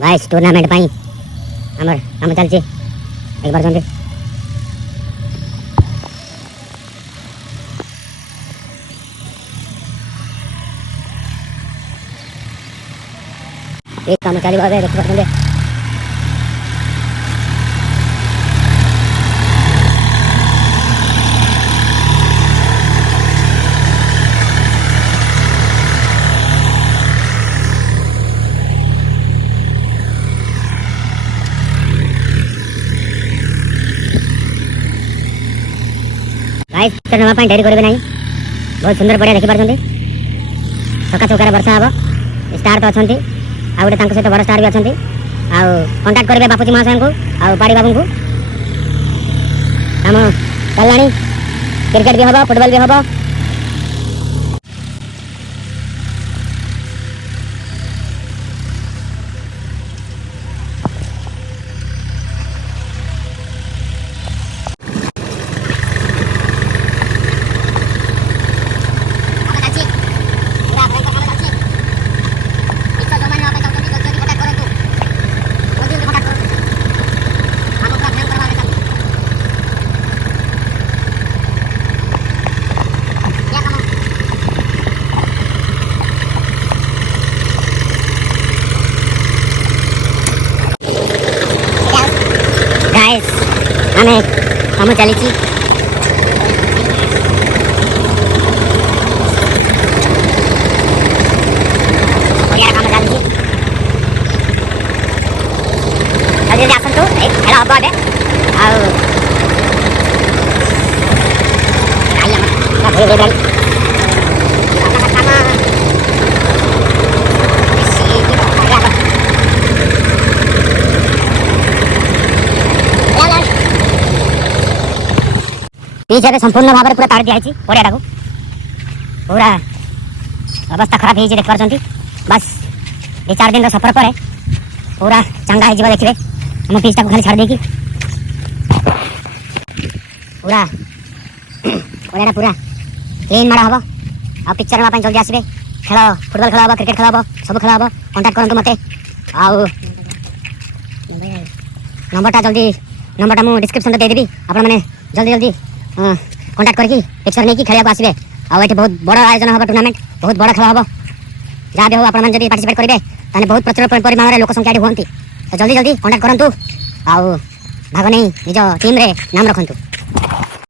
Guys tournament पाई हमर हम चलचे एक बार जंदे एक काम चली बाबे देखो जंदे गाइस टर्नमा पाई डेरी करबे नहीं बहुत सुंदर पड़िया देखि पारछंती सका चौकार वर्षा हबो स्टार तो अछंती आ गोटे तांको सहित बड़ स्टार भी अछंती आ कांटेक्ट करबे बापूजी महाशय को आ पाड़ी बाबू को हम चलानी क्रिकेट भी हबो फुटबॉल भी हबो गाइस हम चली जल्दी आसतु खेल हम ए पीछे भी संपूर्ण भाव में पूरा तार दिखाई पड़िया को पूरा अवस्था खराब हो देख पार्टी बस 2-4 दिन सफर पर पूरा चंगा हो देखिए हम पिचटा को खाली छाड़ देकी पूरा पड़िया पूरा क्लीन मारा हम आ पिक्चर नापा जल्दी आसबे खेल फुटबॉल खेल हम क्रिकेट खेल हम सब खेल हम कांटेक्ट करंतु मते आउ नंबरटा जल्दी नंबरटा मु डिस्क्रिप्शन दे देबी आपण माने जल्दी जल्दी कांटेक्ट करके पिक्चर नहीं खेल आसबे आ बहुत बड़ आयोजन हम टूर्नामेंट बहुत बड़ खेल हम जहाँ भी हो आप पार्टिसिपेट करेंगे ताने बहुत प्रचुर परिमाण में लोक संख्या होती तो जल्दी जल्दी कांटेक्ट करंतु आ भाग नहीं निज टीम रे नाम रखंतु।